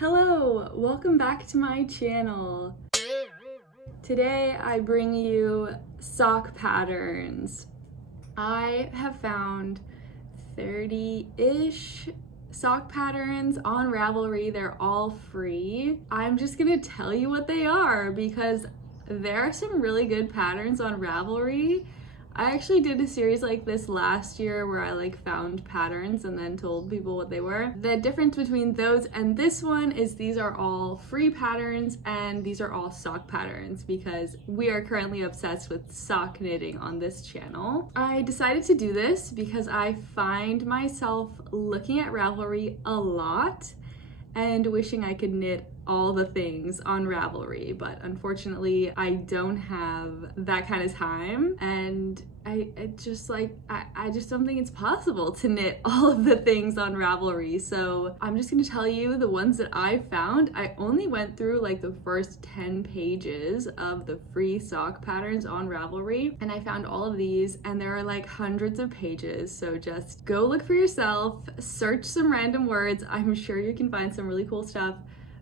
Hello, welcome back to my channel. Today I bring you sock patterns. I have found 30-ish sock patterns on Ravelry. They're all free. I'm just gonna tell you what they are because there are some really good patterns on Ravelry. I actually did a series like this last year where I found patterns and then told people what they were. The difference between those and this one is these are all free patterns and these are all sock patterns because we are currently obsessed with sock knitting on this channel. I decided to do this because I find myself looking at Ravelry a lot and wishing I could knit all the things on Ravelry, but unfortunately I don't have that kind of time, and I just don't think it's possible to knit all of the things on Ravelry. So I'm just gonna tell you the ones that I found. I only went through the first 10 pages of the free sock patterns on Ravelry, and I found all of these, and there are hundreds of pages, so just go look for yourself, search some random words. I'm sure you can find some really cool stuff.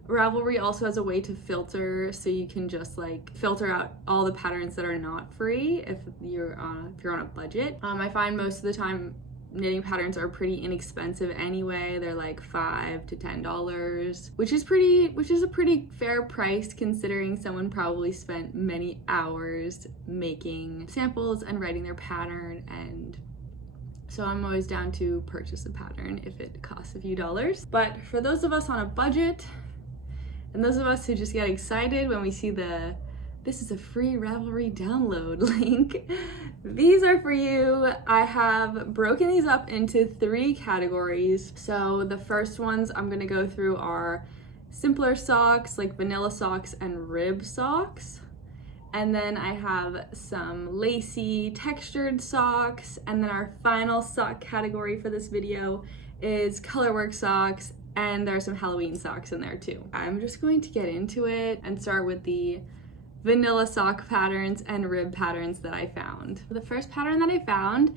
Ravelry also has a way to filter, so you can just filter out all the patterns that are not free if you're on a budget. I find most of the time knitting patterns are pretty inexpensive anyway. They're $5 to $10, which is a pretty fair price considering someone probably spent many hours making samples and writing their pattern, and so I'm always down to purchase a pattern if it costs a few dollars. But for those of us on a budget, and those of us who just get excited when we see this is a free Ravelry download link, these are for you. I have broken these up into 3 categories. So the first ones I'm gonna go through are simpler socks, like vanilla socks and rib socks. And then I have some lacy textured socks. And then our final sock category for this video is colorwork socks. And there are some Halloween socks in there too. I'm just going to get into it and start with the vanilla sock patterns and rib patterns that I found. The first pattern that I found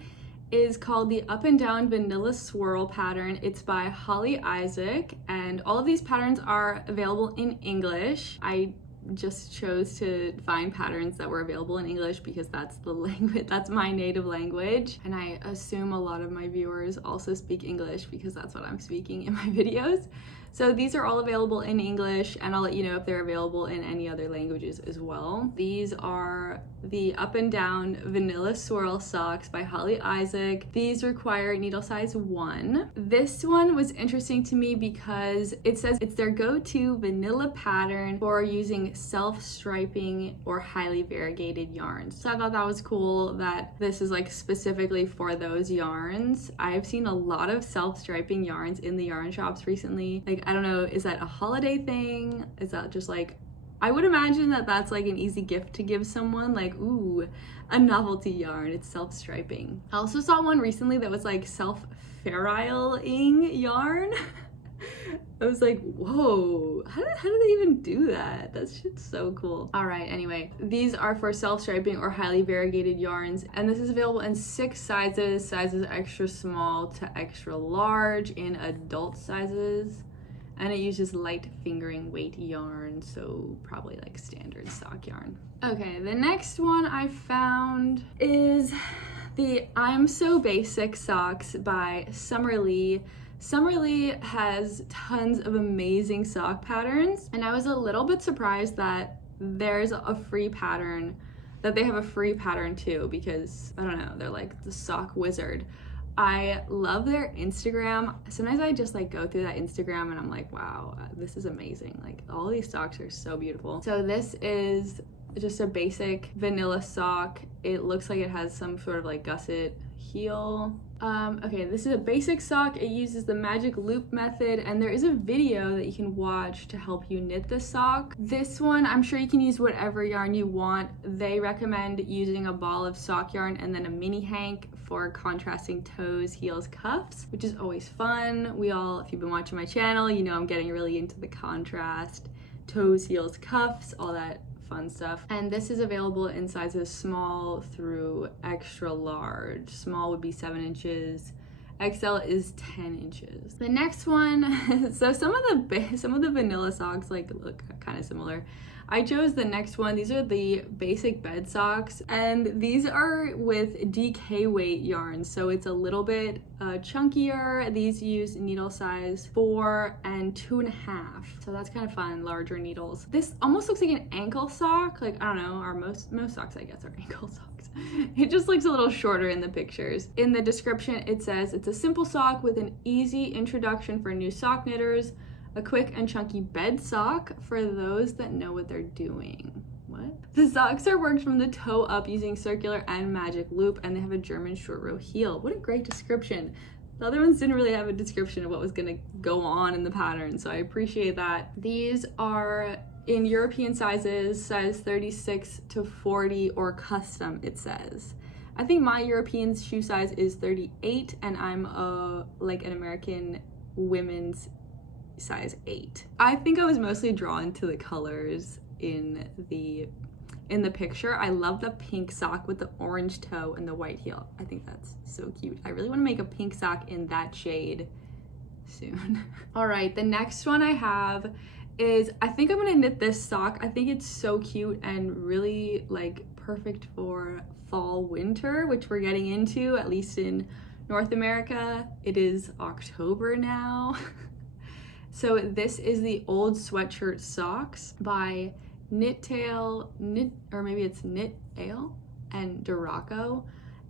is called the Up and Down Vanilla Swirl pattern. It's by Holly Isaac, and all of these patterns are available in English. I just chose to find patterns that were available in English because that's the language, that's my native language, and I assume a lot of my viewers also speak English because that's what I'm speaking in my videos. So these are all available in English, and I'll let you know if they're available in any other languages as well. These are the Up and Down Vanilla Swirl socks by Holly Isaac. These require needle size 1. This one was interesting to me because it says it's their go-to vanilla pattern for using self-striping or highly variegated yarns. So I thought that was cool that this is specifically for those yarns. I've seen a lot of self-striping yarns in the yarn shops recently. I don't know, is that a holiday thing? Is that just I would imagine that that's an easy gift to give someone, ooh, a novelty yarn, it's self-striping. I also saw one recently that was self-ferriling yarn. I was whoa, how do they even do that? That shit's so cool. All right, anyway, these are for self-striping or highly variegated yarns, and this is available in 6 sizes extra small to extra large in adult sizes. And it uses light fingering weight yarn, so probably standard sock yarn. Okay, the next one I found is the I'm So Basic socks by Summerlee. Summerlee has tons of amazing sock patterns, and I was a little bit surprised that there's a free pattern, that they have a free pattern too, because I don't know, they're the sock wizard. I love their Instagram. Sometimes I just go through that Instagram and I'm wow, this is amazing. All these socks are so beautiful. So this is just a basic vanilla sock. It looks like it has some sort of gusset heel. Okay, this is a basic sock. It uses the magic loop method, and there is a video that you can watch to help you knit this sock. This one, I'm sure you can use whatever yarn you want. They recommend using a ball of sock yarn and then a mini hank for contrasting toes, heels, cuffs, which is always fun. If you've been watching my channel, you know I'm getting really into the contrast, toes, heels, cuffs, all that fun stuff. And this is available in sizes small through extra large. Small would be 7 inches, XL is 10 inches. The next one, so some of the vanilla socks like look kind of similar. I chose the next one. These are the basic bed socks, and these are with DK weight yarns, so it's a little bit chunkier. These use needle size 4 and 2.5, so that's kind of fun, larger needles. This almost looks like an ankle sock, like I don't know, our most socks I guess are ankle socks. It just looks a little shorter in the pictures. In the description it says it's a simple sock with an easy introduction for new sock knitters. A quick and chunky bed sock for those that know what they're doing. What? The socks are worked from the toe up using circular and magic loop, and they have a German short row heel. What a great description. The other ones didn't really have a description of what was gonna go on in the pattern, so I appreciate that. These are in European sizes, size 36 to 40 or custom, it says. I think my European shoe size is 38, and I'm like an American women's size 8. I think I was mostly drawn to the colors in the picture. I love the pink sock with the orange toe and the white heel. I think that's so cute. I really want to make a pink sock in that shade soon. All right, the next one I have is, I think I'm gonna knit this sock. I think it's so cute and really like perfect for fall winter, which we're getting into, at least in North America. It is October now. So this is the old Sweatshirt Socks by or maybe it's Knit Ale and Duraco.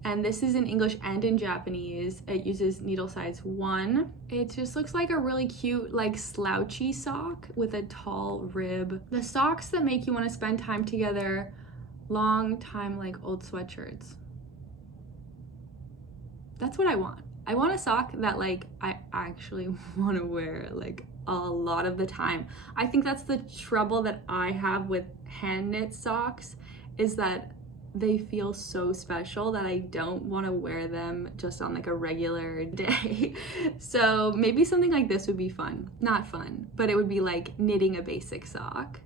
And this is in English and in Japanese. It uses needle size 1. It just looks like a really cute, like slouchy sock with a tall rib. The socks that make you want to spend time together, long time like old sweatshirts. That's what I want. I want a sock that like I actually want to wear like a lot of the time. I think that's the trouble that I have with hand knit socks, is that they feel so special that I don't want to wear them just on like a regular day. So maybe something like this would be fun. Not fun, but it would be like knitting a basic sock.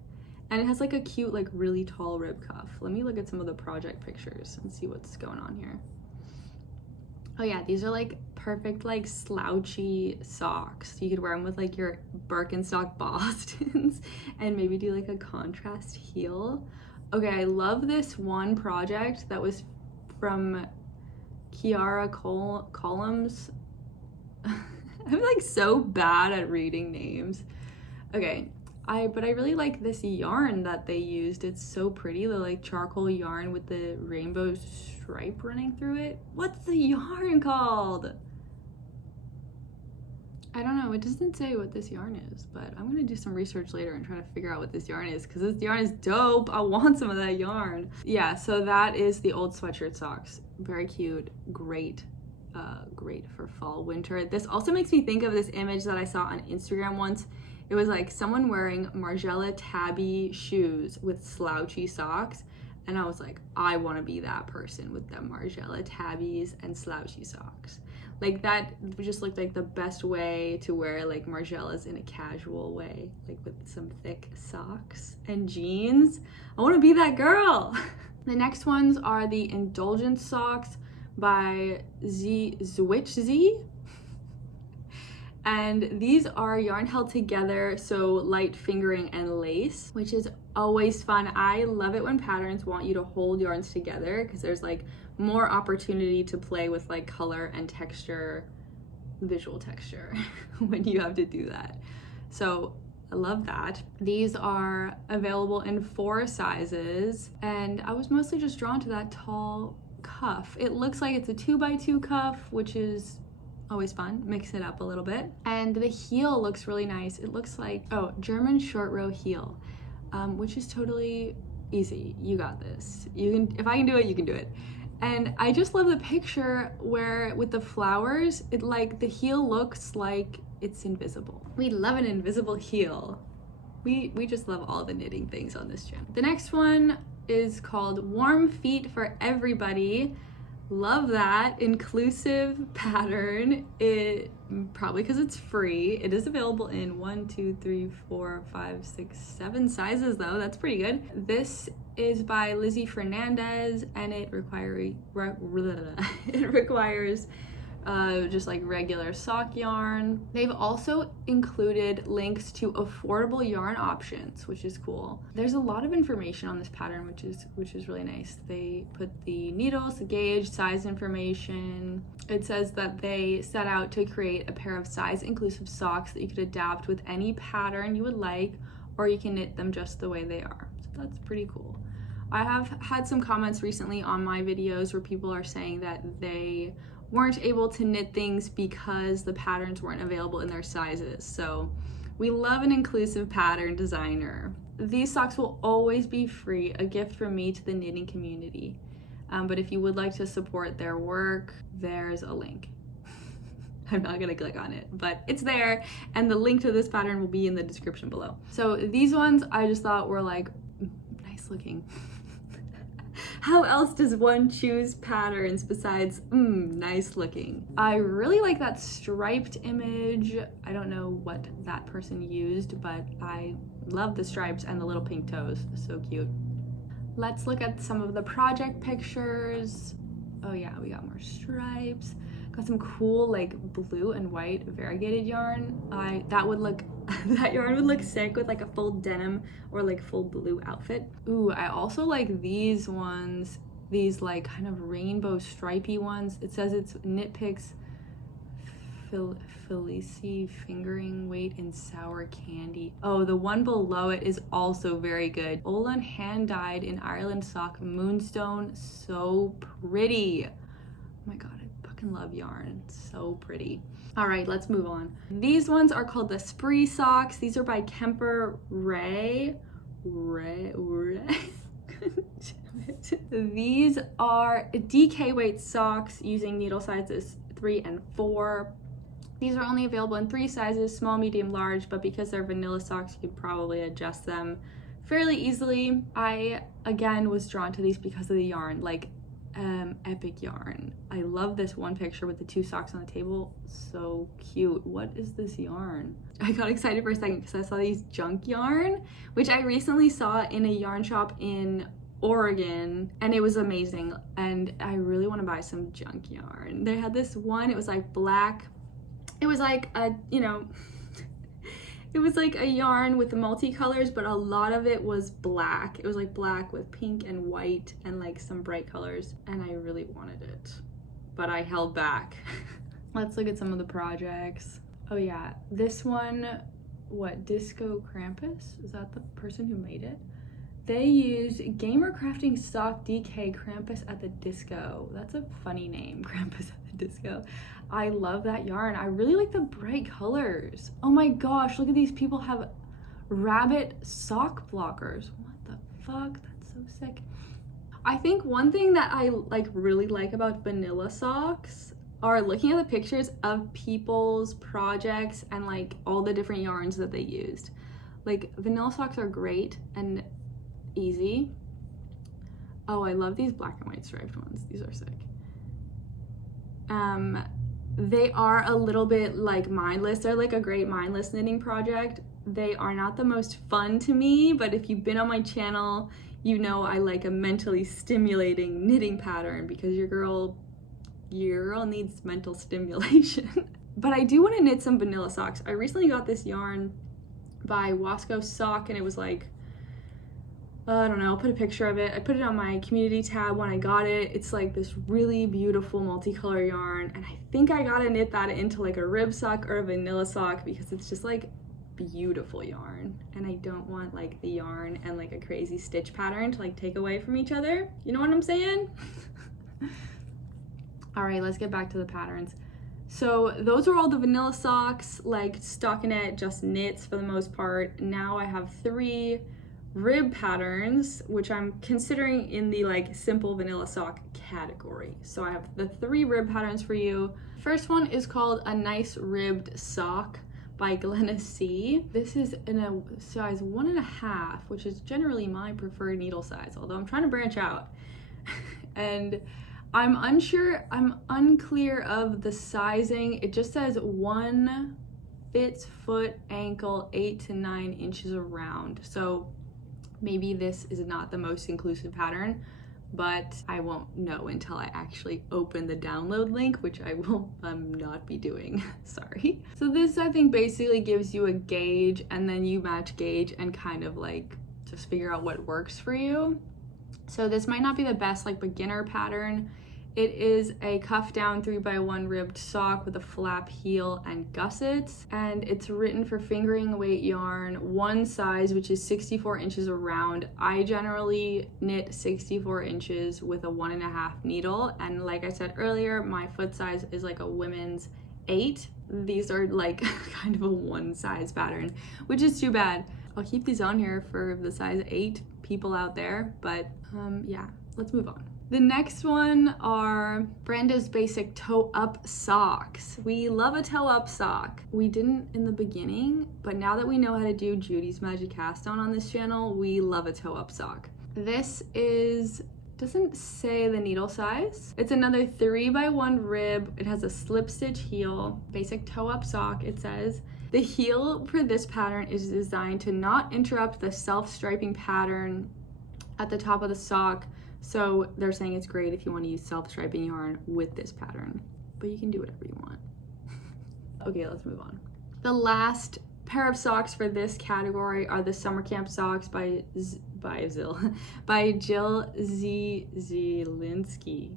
And it has like a cute, like really tall rib cuff. Let me look at some of the project pictures and see what's going on here. Oh yeah, these are like perfect like slouchy socks. You could wear them with like your Birkenstock Bostons and maybe do like a contrast heel. Okay, I love this one project that was from Kiara Columns. I'm like so bad at reading names. Okay, but I really like this yarn that they used. It's so pretty, the like charcoal yarn with the rainbow stripe running through it. What's the yarn called? I don't know, it doesn't say what this yarn is, but I'm gonna do some research later and try to figure out what this yarn is, because this yarn is dope. I want some of that yarn. Yeah, so that is the old Sweatshirt Socks. Very cute, great for fall, winter. This also makes me think of this image that I saw on Instagram once. It was like someone wearing Margiela tabby shoes with slouchy socks, and I was like, I want to be that person with the Margiela tabbies and slouchy socks. Like that just looked like the best way to wear like Margielas in a casual way, like with some thick socks and jeans. I want to be that girl. The next ones are the Indulgent socks by Switch. And these are yarn held together, so light fingering and lace, which is always fun. I love it when patterns want you to hold yarns together, because there's like more opportunity to play with like color and texture, visual texture, when you have to do that. So I love that. These are available in 4 sizes, and I was mostly just drawn to that tall cuff. It looks like it's a 2x2 cuff, which is always fun. Mix it up a little bit. And the heel looks really nice. It looks like, oh, German short row heel, which is totally easy. You got this. You can, if I can do it, you can do it. And I just love the picture where with the flowers, it like the heel looks like it's invisible. We love an invisible heel. We just love all the knitting things on this channel. The next one is called Warm Feet for Everybody. Love that inclusive pattern. It probably because it's free. It is available in 1, 2, 3, 4, 5, 6, 7 sizes though. That's pretty good. This is by Lizzie Fernandez, and it requires just like regular sock yarn. They've also included links to affordable yarn options, which is cool. There's a lot of information on this pattern, which is really nice. They put the needles, the gauge, size information. It says that they set out to create a pair of size inclusive socks that you could adapt with any pattern you would like, or you can knit them just the way they are. So that's pretty cool. I have had some comments recently on my videos where people are saying that they weren't able to knit things because the patterns weren't available in their sizes. So we love an inclusive pattern designer. These socks will always be free, a gift from me to the knitting community. But if you would like to support their work, there's a link. I'm not gonna click on it, but it's there, and the link to this pattern will be in the description below. So these ones I just thought were like nice looking. How else does one choose patterns besides nice looking? I really like that striped image. I don't know what that person used, but I love the stripes and the little pink toes. So cute. Let's look at some of the project pictures. Oh yeah, we got more stripes. Got some cool like blue and white variegated yarn. That yarn would look sick with like a full denim or like full blue outfit. Ooh, I also like these ones, these like kind of rainbow stripy ones. It says it's Knit Picks Felici fingering weight in sour candy. Oh, the one below it is also very good. Olan hand dyed in Ireland sock moonstone, so pretty. Oh my god, I fucking love yarn. It's so pretty. All right, let's move on. These ones are called the Spree socks. These are by Kemper Ray. These are DK weight socks using needle sizes 3 and 4. These are only available in 3 sizes, small, medium, large, but because they're vanilla socks, you could probably adjust them fairly easily. I, again, was drawn to these because of the yarn, like epic yarn. I love this one picture with the 2 socks on the table. So cute. What is this yarn? I got excited for a second because I saw these junk yarn, which I recently saw in a yarn shop in Oregon, and it was amazing, and I really want to buy some junk yarn. They had this one, it was like black. It was like a, you know, it was like a yarn with the multicolors, but a lot of it was black. It was like black with pink and white and like some bright colors, and I really wanted it, but I held back. Let's look at some of the projects. Oh yeah, this one, what, Disco Krampus? Is that the person who made it? They used Gamer Crafting Stock DK Krampus at the Disco. That's a funny name, Krampus at the Disco. I love that yarn. I really like the bright colors. Oh my gosh, look at these people have rabbit sock blockers. What the fuck? That's so sick. I think one thing that I really like about vanilla socks are looking at the pictures of people's projects and like all the different yarns that they used. Like vanilla socks are great and easy. Oh, I love these black and white striped ones. These are sick. They are a little bit like mindless. They're like a great mindless knitting project. They are not the most fun to me, but if you've been on my channel, you know I like a mentally stimulating knitting pattern because your girl needs mental stimulation. But I do want to knit some vanilla socks. I recently got this yarn by Wasco Sock, and it was like, I don't know, I'll put a picture of it. I put it on my community tab when I got it. It's like this really beautiful multicolor yarn, and I think I gotta knit that into like a rib sock or a vanilla sock because it's just like beautiful yarn, and I don't want like the yarn and like a crazy stitch pattern to like take away from each other. You know what I'm saying? All right, let's get back to the patterns. So those are all the vanilla socks, like stockinette, just knits for the most part. Now I have 3 rib patterns, which I'm considering in the like simple vanilla sock category. So I have the 3 rib patterns for you. First one is called A Nice Ribbed Sock by Glenna C. This is in a size 1.5, which is generally my preferred needle size, although I'm trying to branch out. And I'm unclear of the sizing. It just says 1 fits foot, ankle, 8 to 9 inches around. So maybe this is not the most inclusive pattern, but I won't know until I actually open the download link, which I will not be doing. Sorry. So this, I think, basically gives you a gauge, and then you match gauge and kind of like just figure out what works for you. So this might not be the best like beginner pattern. It is a cuff down 3x1 ribbed sock with a flap heel and gussets, and it's written for fingering weight yarn, one size, which is 64 inches around. I generally knit 64 inches with a 1.5 needle, and like I said earlier, my foot size is like a women's 8. These are like kind of a one size pattern, which is too bad. I'll keep these on here for the size 8 people out there, but yeah, let's move on. The next one are Branda's basic toe up socks. We love a toe up sock. We didn't in the beginning, but now that we know how to do Judy's Magic Cast On this channel, we love a toe up sock. This doesn't say the needle size. It's another 3x1 rib. It has a slip stitch heel, basic toe up sock, it says. The heel for this pattern is designed to not interrupt the self-striping pattern at the top of the sock. So they're saying it's great if you want to use self-striping yarn with this pattern, but you can do whatever you want. Okay, let's move on. The last pair of socks for this category are the summer camp socks by Jill Zielinski.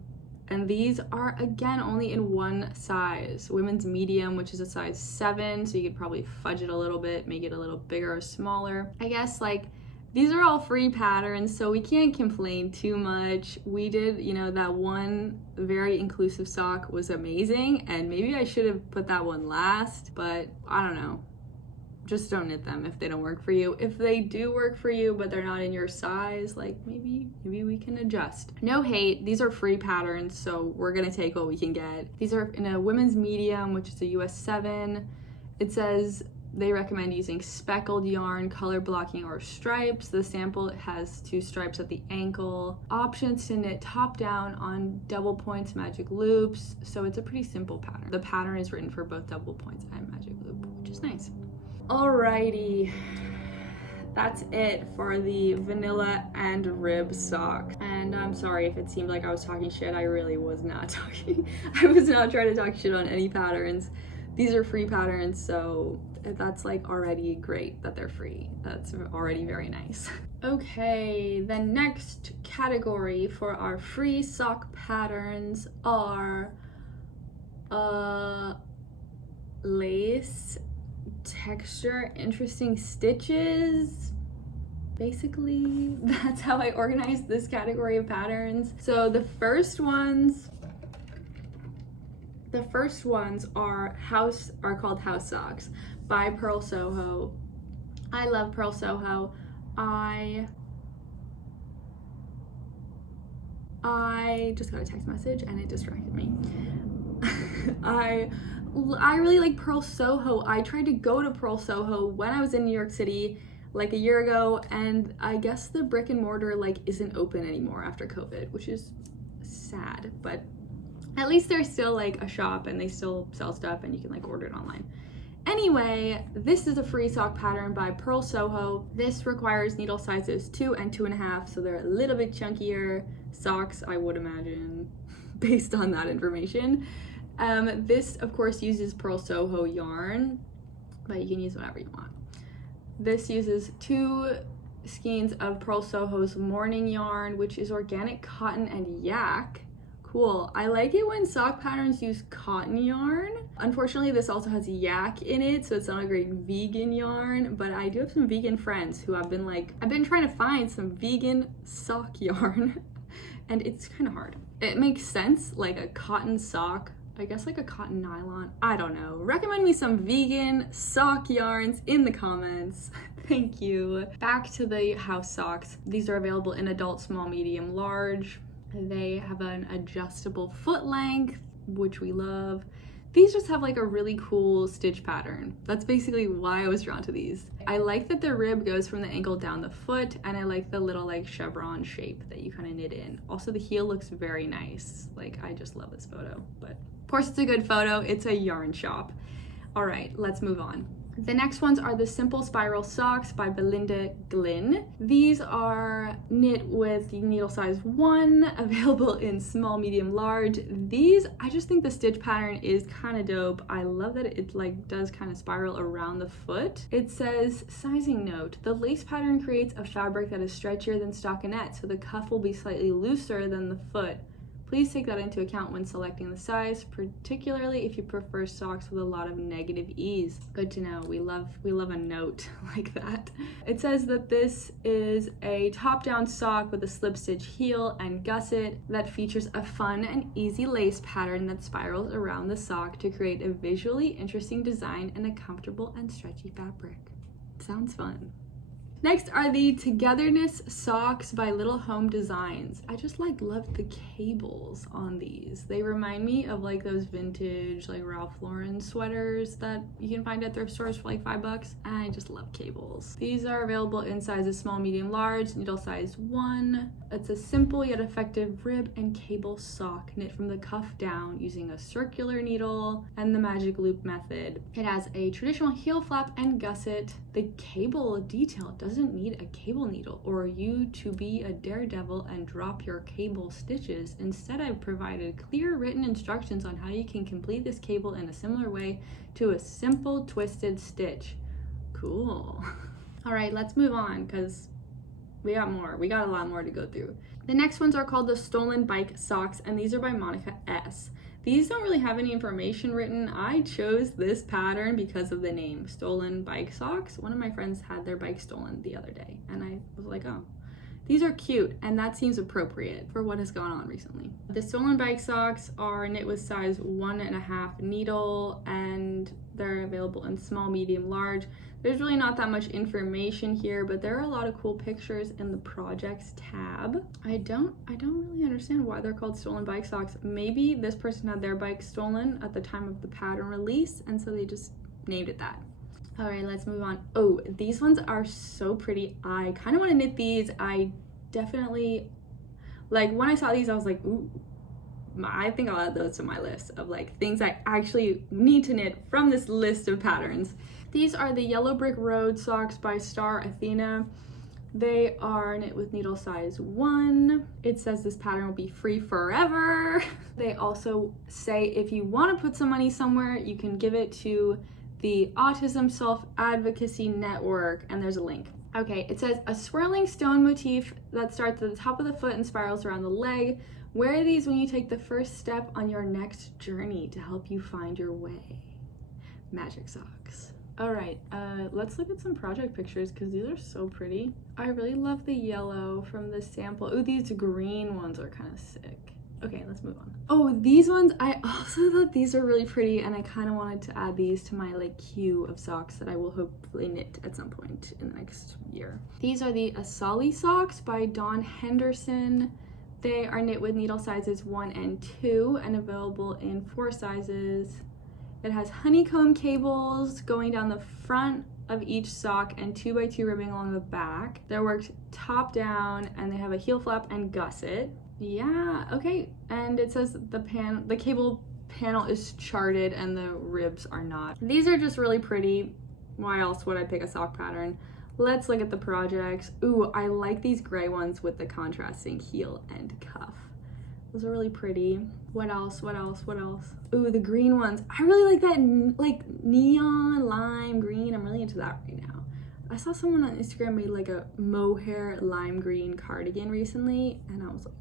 And these are, again, only in one size, women's medium, which is a size 7. So you could probably fudge it a little bit, make it a little bigger or smaller. I guess like these are all free patterns, so we can't complain too much. We did, you know, that one very inclusive sock was amazing, and maybe I should have put that one last, but I don't know. Just don't knit them if they don't work for you. If they do work for you, but they're not in your size, like maybe we can adjust. No hate, these are free patterns, so we're gonna take what we can get. These are in a women's medium, which is a US 7. It says they recommend using speckled yarn, color blocking, or stripes. The sample has 2 stripes at the ankle. Options to knit top down on double points magic loops. So it's a pretty simple pattern. The pattern is written for both double points and magic loop, which is nice. Alrighty, that's it for the vanilla and rib sock. And I'm sorry if it seemed like I was talking shit. I really was not talking. I was not trying to talk shit on any patterns. These are free patterns, so that's like already great that they're free. That's already very nice. Okay, the next category for our free sock patterns are lace, texture, interesting stitches. Basically, that's how I organized this category of patterns. So the first ones are called house socks by Pearl Soho. I love Pearl Soho. I just got a text message and it distracted me. I really like Pearl Soho. I tried to go to Pearl Soho when I was in New York City like a year ago, and I guess the brick and mortar like isn't open anymore after COVID, which is sad, but at least there's still like a shop and they still sell stuff and you can like order it online. Anyway, this is a free sock pattern by Pearl Soho. This requires needle sizes 2 and 2.5, so they're a little bit chunkier socks, I would imagine, based on that information. This, of course, uses Pearl Soho yarn, but you can use whatever you want. This uses 2 skeins of Pearl Soho's morning yarn, which is organic cotton and yak. Cool. I like it when sock patterns use cotton yarn. Unfortunately, this also has yak in it, so it's not a great vegan yarn, but I do have some vegan friends who I've been trying to find some vegan sock yarn, and it's kind of hard. It makes sense, like a cotton sock, I guess like a cotton nylon, I don't know. Recommend me some vegan sock yarns in the comments. Thank you. Back to the house socks. These are available in adult, small, medium, large. They have an adjustable foot length, which we love. These just have like a really cool stitch pattern. That's basically why I was drawn to these. I like that the rib goes from the ankle down the foot, and I like the little like chevron shape that you kind of knit in. Also, the heel looks very nice. Like, I just love this photo, but of course it's a good photo. It's a yarn shop. All right, let's move on. The next ones are the Simple Spiral Socks by Belinda Glynn. These are knit with needle size 1, available in small, medium, large. These, I just think the stitch pattern is kind of dope. I love that it like does kind of spiral around the foot. It says, sizing note, the lace pattern creates a fabric that is stretchier than stockinette, so the cuff will be slightly looser than the foot. Please take that into account when selecting the size, particularly if you prefer socks with a lot of negative ease. Good to know. We love a note like that. It says that this is a top-down sock with a slip stitch heel and gusset that features a fun and easy lace pattern that spirals around the sock to create a visually interesting design and a comfortable and stretchy fabric. Sounds fun. Next are the Togetherness Socks by Little Home Designs. I just love the cables on these. They remind me of like those vintage like Ralph Lauren sweaters that you can find at thrift stores for like $5. I just love cables. These are available in sizes small, medium, large, needle size 1. It's a simple yet effective rib and cable sock knit from the cuff down using a circular needle and the magic loop method. It has a traditional heel flap and gusset. The cable detail doesn't need a cable needle or you to be a daredevil and drop your cable stitches. Instead, I've provided clear written instructions on how you can complete this cable in a similar way to a simple twisted stitch. Cool. All right, let's move on because we got a lot more to go through. The next ones are called the Stolen Bike Socks, and these are by Monica S. These don't really have any information written. I chose this pattern because of the name, Stolen Bike Socks. One of my friends had their bike stolen the other day, and I was like, oh, these are cute, and that seems appropriate for what has gone on recently. The Stolen Bike Socks are knit with size 1.5 needle, and they're available in small, medium, large. There's really not that much information here, but there are a lot of cool pictures in the projects tab. I don't really understand why they're called Stolen Bike Socks. Maybe this person had their bike stolen at the time of the pattern release, and so they just named it that. All right, let's move on. Oh, these ones are so pretty. I kind of want to knit these. I definitely, like when I saw these, I was like, ooh, I think I'll add those to my list of like things I actually need to knit from this list of patterns. These are the Yellow Brick Road Socks by Star Athena. They are knit with needle size 1. It says this pattern will be free forever. They also say if you want to put some money somewhere, you can give it to the Autism Self-Advocacy Network, and there's a link. Okay, it says a swirling stone motif that starts at the top of the foot and spirals around the leg. Wear these when you take the first step on your next journey to help you find your way. Magic socks. All right, let's look at some project pictures because these are so pretty. I really love the yellow from the sample. Ooh, these green ones are kind of sick. Okay, let's move on. Oh, these ones, I also thought these were really pretty, and I kind of wanted to add these to my like queue of socks that I will hopefully knit at some point in the next year. These are the Asali socks by Dawn Henderson. They are knit with needle sizes 1 and 2 and available in 4 sizes. It has honeycomb cables going down the front of each sock and 2x2 ribbing along the back. They're worked top down and they have a heel flap and gusset. Yeah, okay. And it says the cable panel is charted and the ribs are not. These are just really pretty. Why else would I pick a sock pattern? Let's look at the projects. Ooh, I like these gray ones with the contrasting heel and cuff. Those are really pretty. What else? Ooh, the green ones. I really like that like neon lime green. I'm really into that right now. I saw someone on Instagram made like a mohair lime green cardigan recently, and I was like,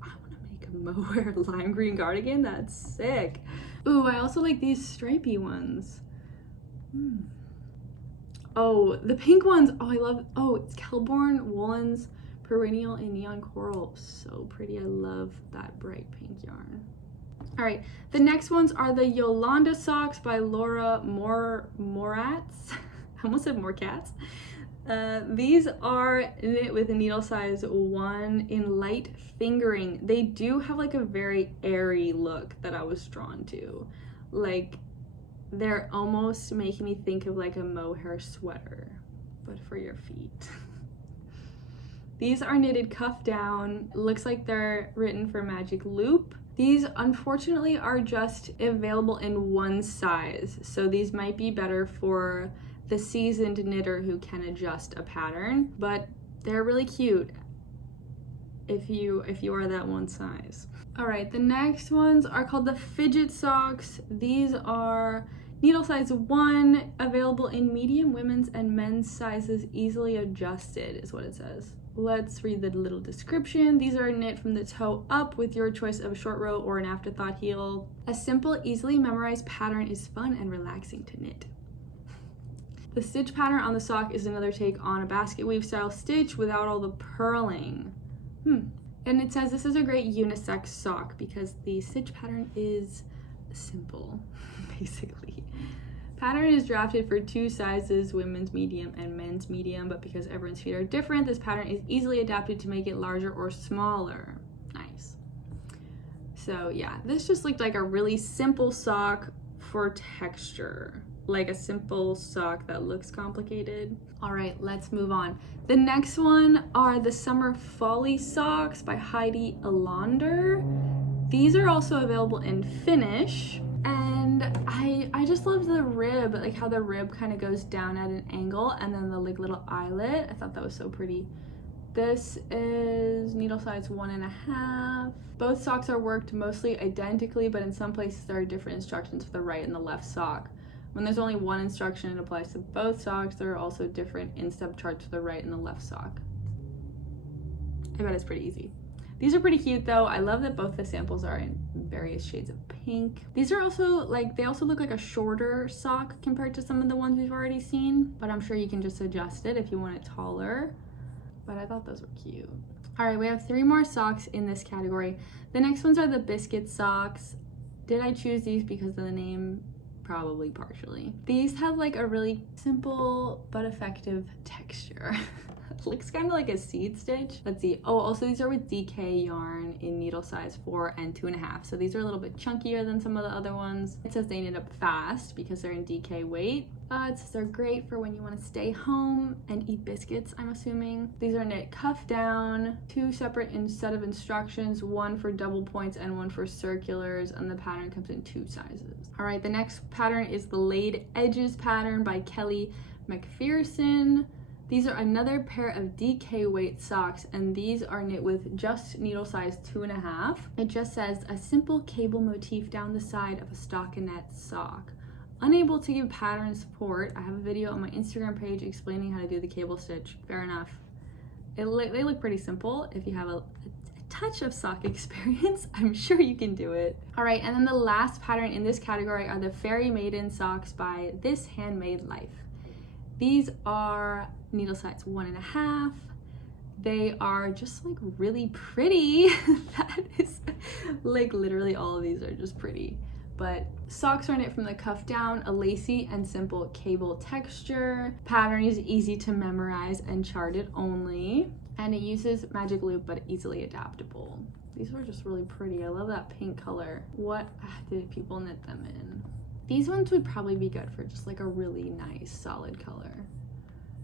I want to make a mohair lime green cardigan. That's sick. Ooh, I also like these stripy ones. Oh, the pink ones. Oh, I love. Oh, it's Kelborn Woolens Perennial in Neon Coral. So pretty. I love that bright pink yarn. All right, the next ones are the Yolanda socks by Laura Moratz. I almost said more cats. These are knit with a needle size 1 in light fingering. They do have like a very airy look that I was drawn to. Like they're almost making me think of like a mohair sweater, but for your feet. These are knitted cuff down. Looks like they're written for Magic Loop. These unfortunately are just available in 1 size, so these might be better for the seasoned knitter who can adjust a pattern, but they're really cute if you are that one size. All right, the next ones are called the Fidget Socks. These are needle size 1, available in medium, women's, and men's sizes, easily adjusted is what it says. Let's read the little description. These are knit from the toe up with your choice of a short row or an afterthought heel. A simple, easily memorized pattern is fun and relaxing to knit. The stitch pattern on the sock is another take on a basket weave style stitch without all the purling. And it says this is a great unisex sock because the stitch pattern is simple, basically. Pattern is drafted for 2 sizes, women's medium and men's medium, but because everyone's feet are different, this pattern is easily adapted to make it larger or smaller. Nice. So yeah, this just looked like a really simple sock for texture. Like a simple sock that looks complicated. All right, let's move on. The next one are the Summer Folly socks by Yolanda. These are also available in finish, and I just love the rib, like how the rib kind of goes down at an angle, and then the like little eyelet. I thought that was so pretty. This is needle size 1.5. Both socks are worked mostly identically, but in some places there are different instructions for the right and the left sock. When there's only one instruction, it applies to both socks. There are also different instep charts for the right and the left sock. I bet it's pretty easy. These are pretty cute though. I love that both the samples are in various shades of pink. These are also like, they also look like a shorter sock compared to some of the ones we've already seen, but I'm sure you can just adjust it if you want it taller. But I thought those were cute. All right, we have 3 more socks in this category. The next ones are the Biscuit socks. Did I choose these because of the name? Probably partially. These have like a really simple but effective texture. It looks kind of like a seed stitch. Let's see. Oh, also these are with DK yarn in needle size 4 and 2.5. So these are a little bit chunkier than some of the other ones. It says they knit up fast because they're in DK weight. It says they're great for when you want to stay home and eat biscuits, I'm assuming. These are knit cuff down, 2 separate set of instructions, 1 for double points and 1 for circulars, and the pattern comes in 2 sizes. All right, the next pattern is the Laid Edges pattern by Kelly McPherson. These are another pair of DK weight socks, and these are knit with just needle size 2.5. It just says a simple cable motif down the side of a stockinette sock. Unable to give pattern support, I have a video on my Instagram page explaining how to do the cable stitch. Fair enough. They look pretty simple. If you have a touch of sock experience, I'm sure you can do it. All right, and then the last pattern in this category are the Fairy Maiden socks by This Handmade Life. These are needle size 1.5. They are just like really pretty. That is like literally all of these are just pretty. But socks are knit from the cuff down, a lacy and simple cable texture. Pattern is easy to memorize and charted only. And it uses magic loop, but easily adaptable. These were just really pretty. I love that pink color. What did people knit them in? These ones would probably be good for just like a really nice solid color.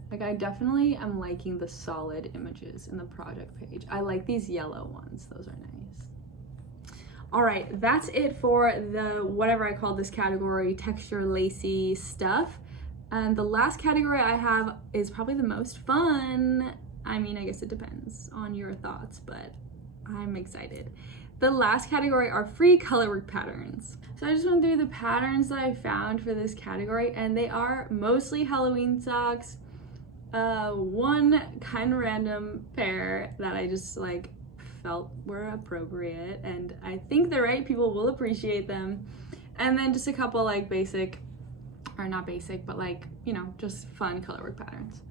Like I definitely am liking the solid images in the project page. I like these yellow ones, those are nice. All right, that's it for the whatever I call this category, texture lacy stuff. And the last category I have is probably the most fun. I mean, I guess it depends on your thoughts, but I'm excited. The last category are free colorwork patterns. So I just went through the patterns that I found for this category, and they are mostly Halloween socks. One kind of random pair that I just like felt were appropriate, and I think the right people will appreciate them. And then just a couple like basic, or not basic, but like, you know, just fun colorwork patterns.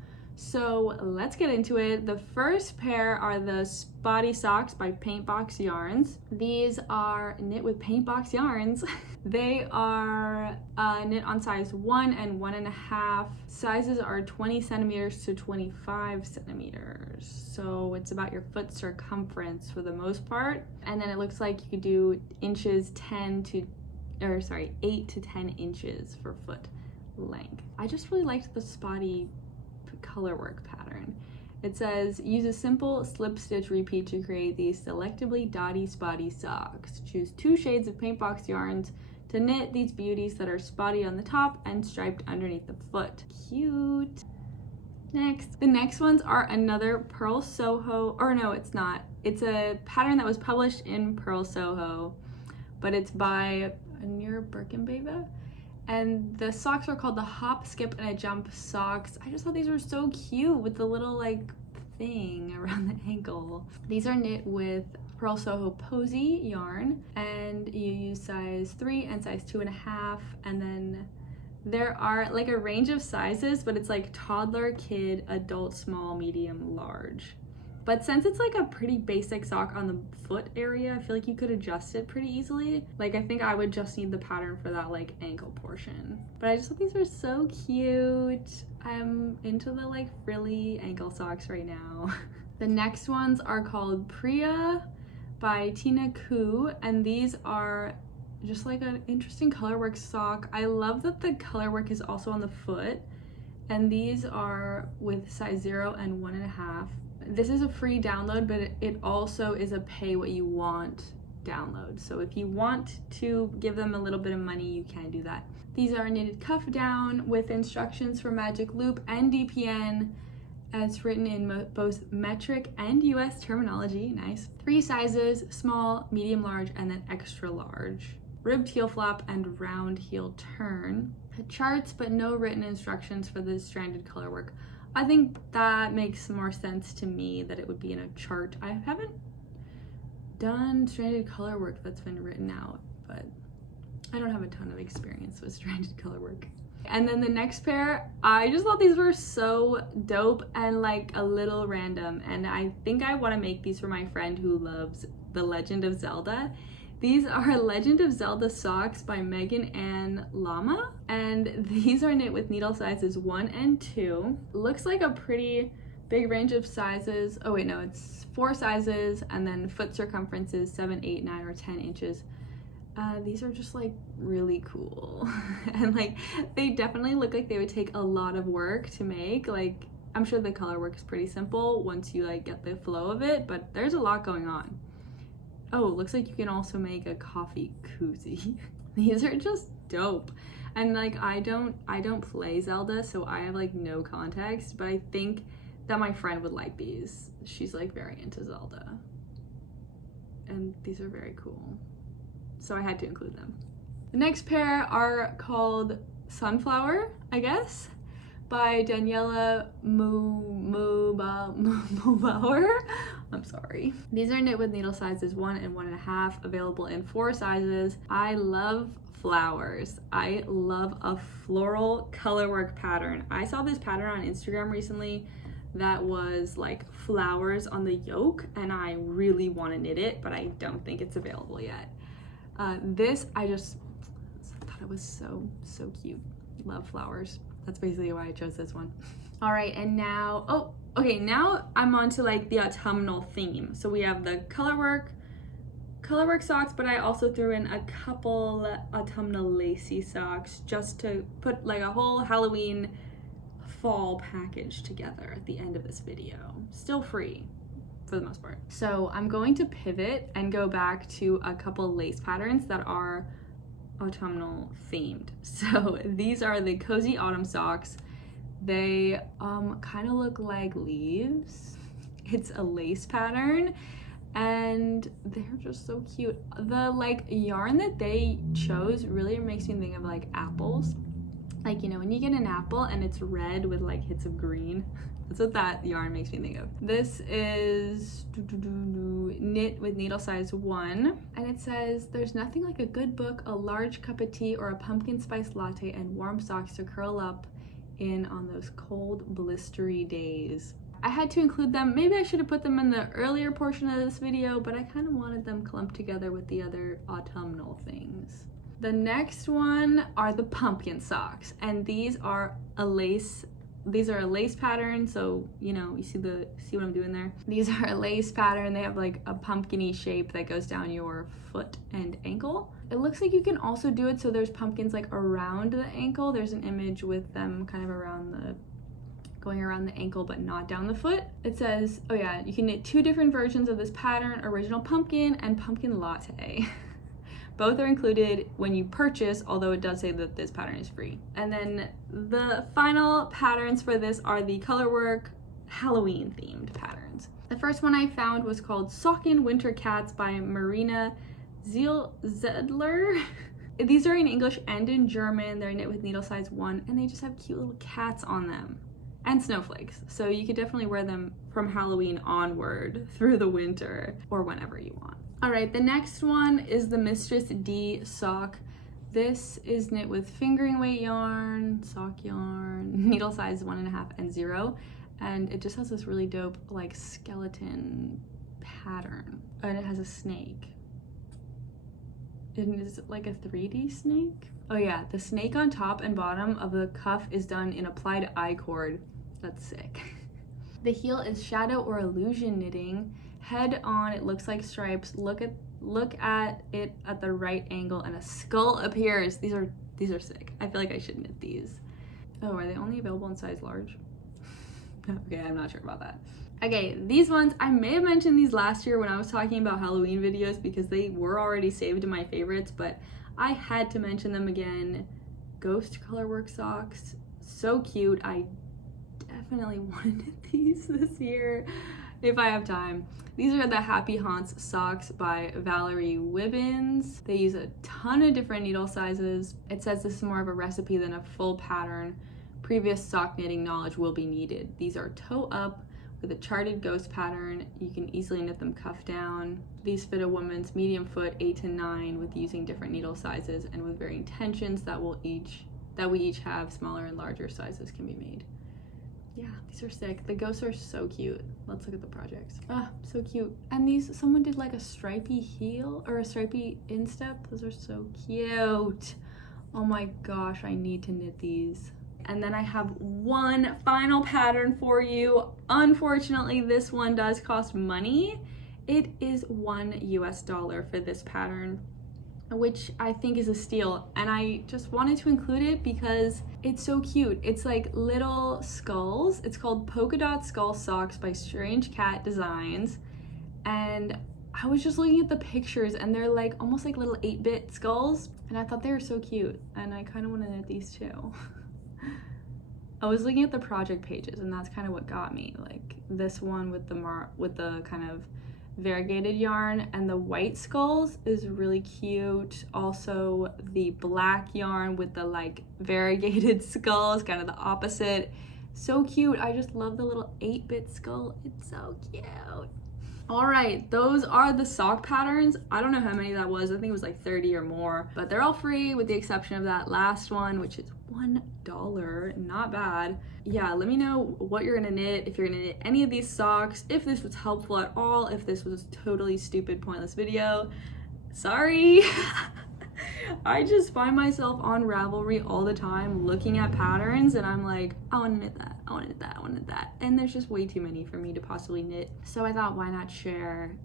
So let's get into it. The first pair are the Spotty Socks by Paintbox Yarns. These are knit with Paintbox Yarns. They are knit on size 1 and 1.5. Sizes are 20 centimeters to 25 centimeters. So it's about your foot circumference for the most part. And then it looks like you could do inches 8 to 10 inches for foot length. I just really liked the Spotty colorwork pattern. It says use a simple slip stitch repeat to create these selectively dotty spotty socks. Choose 2 shades of Paintbox yarns to knit these beauties that are spotty on the top and striped underneath the foot. Cute. Next, the next ones are another Pearl Soho, or no, it's not. It's a pattern that was published in Pearl Soho, but it's by Anir Birkenbeva. And the socks are called the Hop, Skip, and a Jump socks. I just thought these were so cute with the little like thing around the ankle. These are knit with Pearl Soho Posy yarn, and you use size 3 and size 2.5, and then there are like a range of sizes, but it's like toddler, kid, adult, small, medium, large. But since it's like a pretty basic sock on the foot area, I feel like you could adjust it pretty easily. Like I think I would just need the pattern for that like ankle portion. But I just thought these were so cute. I'm into the like frilly ankle socks right now. The next ones are called Priya by Tina Koo, and these are just like an interesting colorwork sock. I love that the colorwork is also on the foot, and these are with size 0 and 1.5. This is a free download, but it also is a pay what you want download. So if you want to give them a little bit of money, you can do that. These are knitted cuff down with instructions for magic loop and DPN. And it's written in both metric and US terminology. Nice. 3 sizes: small, medium large, and then extra large. Ribbed heel flap and round heel turn. Charts, but no written instructions for the stranded color work. I think that makes more sense to me that it would be in a chart. I haven't done stranded color work that's been written out, but I don't have a ton of experience with stranded color work. And then the next pair, I just thought these were so dope and like a little random, and I think I want to make these for my friend who loves The Legend of Zelda. These are Legend of Zelda socks by Megan Ann Lama, and these are knit with needle sizes 1 and 2. Looks like a pretty big range of sizes. Oh wait, no, it's 4 sizes, and then foot circumferences 7, 8, 9, or 10 inches. These are just like really cool. And like they definitely look like they would take a lot of work to make. Like I'm sure the color work is pretty simple once you like get the flow of it, but there's a lot going on. Oh, looks like you can also make a coffee koozie. These are just dope. And like I don't play Zelda, so I have like no context, but I think that my friend would like these. She's like very into Zelda. And these are very cool. So I had to include them. The next pair are called Sunflower, I guess, by Daniela Mubauer. I'm sorry. These are knit with needle sizes 1 and 1.5, available in 4 sizes. I love flowers. I love a floral colorwork pattern. I saw this pattern on Instagram recently that was like flowers on the yoke, and I really want to knit it, but I don't think it's available yet. This, I just thought it was so cute. Love flowers. That's basically why I chose this one. All right, and now, now I'm on to like the autumnal theme. So we have the colorwork socks, but I also threw in a couple autumnal lacy socks just to put like a whole Halloween fall package together at the end of this video. Still free for the most part. So I'm going to pivot and go back to a couple lace patterns that are autumnal themed. So these are the Cozy Autumn socks. They kind of look like leaves. It's a lace pattern and they're just so cute. The like yarn that they chose really makes me think of like apples. Like, you know, when you get an apple and it's red with like hits of green. That's what that yarn makes me think of. This is knit with needle size 1, and it says, "There's nothing like a good book, a large cup of tea, or a pumpkin spice latte and warm socks to curl up in on those cold, blistery days." I had to include them. Maybe I should have put them in the earlier portion of this video, but I kind of wanted them clumped together with the other autumnal things. The next one are the pumpkin socks, and these are a lace pattern, so you know, you see what I'm doing there? These are a lace pattern. They have like a pumpkin-y shape that goes down your foot and ankle. It looks like you can also do it so there's pumpkins like around the ankle. There's an image with them kind of going around the ankle but not down the foot. It says, oh yeah, you can knit 2 different versions of this pattern: original pumpkin and pumpkin latte. Both are included when you purchase, although it does say that this pattern is free. And then the final patterns for this are the colorwork Halloween themed patterns. The first one I found was called Sockin' Winter Cats by Marina Zedler. These are in English and in German. They're knit with needle size 1, and they just have cute little cats on them and snowflakes. So you could definitely wear them from Halloween onward through the winter or whenever you want. All right, the next one is the Mistress D sock. This is knit with fingering weight yarn, sock yarn, needle size 1.5 and 0. And it just has this really dope like skeleton pattern. And it has a snake. And is it like a 3D snake? Oh yeah, the snake on top and bottom of the cuff is done in applied I-cord. That's sick. The heel is shadow or illusion knitting. Head on, it looks like stripes. Look at it at the right angle and a skull appears. These are sick. I feel like I should knit these. Oh, are they only available in size large? Okay, I'm not sure about that. Okay, these ones, I may have mentioned these last year when I was talking about Halloween videos because they were already saved in my favorites, but I had to mention them again. Ghost colorwork socks, so cute. I definitely want to knit these this year if I have time. These are the Happy Haunts socks by Valerie Wibbins. They use a ton of different needle sizes. It says this is more of a recipe than a full pattern. Previous sock knitting knowledge will be needed. These are toe up with a charted ghost pattern. You can easily knit them cuff down. These fit a woman's medium foot 8 to 9 with using different needle sizes and with varying tensions that we each have. Smaller and larger sizes can be made. Yeah, these are sick. The ghosts are so cute. Let's look at the projects. Ah, so cute. And these, someone did like a stripy heel or a stripy instep. Those are so cute. Oh my gosh, I need to knit these. And then I have one final pattern for you. Unfortunately, this one does cost money. It is $1 US for this pattern, which I think is a steal. And I just wanted to include it because it's so cute. It's like little skulls. It's called Polka Dot Skull Socks by Strange Cat Designs. And I was just looking at the pictures and they're like almost like little 8-bit skulls. And I thought they were so cute. And I kind of want to knit these too. I was looking at the project pages and that's kind of what got me. Like this one with the kind of variegated yarn, and the white skulls is really cute. Also the black yarn with the like variegated skulls, kind of the opposite. So cute. I just love the little 8-bit skull. It's so cute. All right, those are the sock patterns. I don't know how many that was. I think it was like 30 or more, but they're all free with the exception of that last one, which is $1. Not bad. Yeah, let me know what you're gonna knit, if you're gonna knit any of these socks, if this was helpful at all, if this was a totally stupid, pointless video. Sorry. I just find myself on Ravelry all the time looking at patterns and I'm like, I want to knit that, I want to knit that, I want to knit that. And there's just way too many for me to possibly knit. So I thought, why not share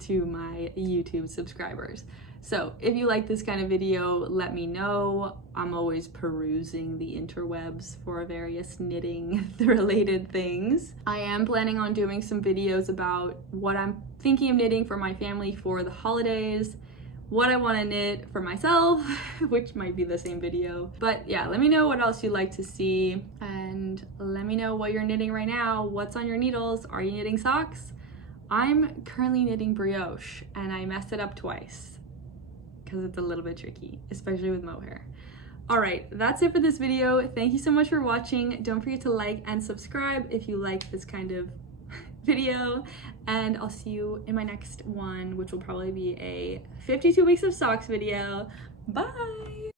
to my YouTube subscribers? So if you like this kind of video, let me know. I'm always perusing the interwebs for various knitting related things. I am planning on doing some videos about what I'm thinking of knitting for my family for the holidays, what I want to knit for myself, which might be the same video. But yeah, let me know what else you'd like to see, and let me know what you're knitting right now. What's on your needles? Are you knitting socks? I'm currently knitting brioche and I messed it up twice because it's a little bit tricky, especially with mohair. All right, that's it for this video. Thank you so much for watching. Don't forget to like and subscribe if you like this kind of video, and I'll see you in my next one, which will probably be a 52 weeks of socks video. Bye.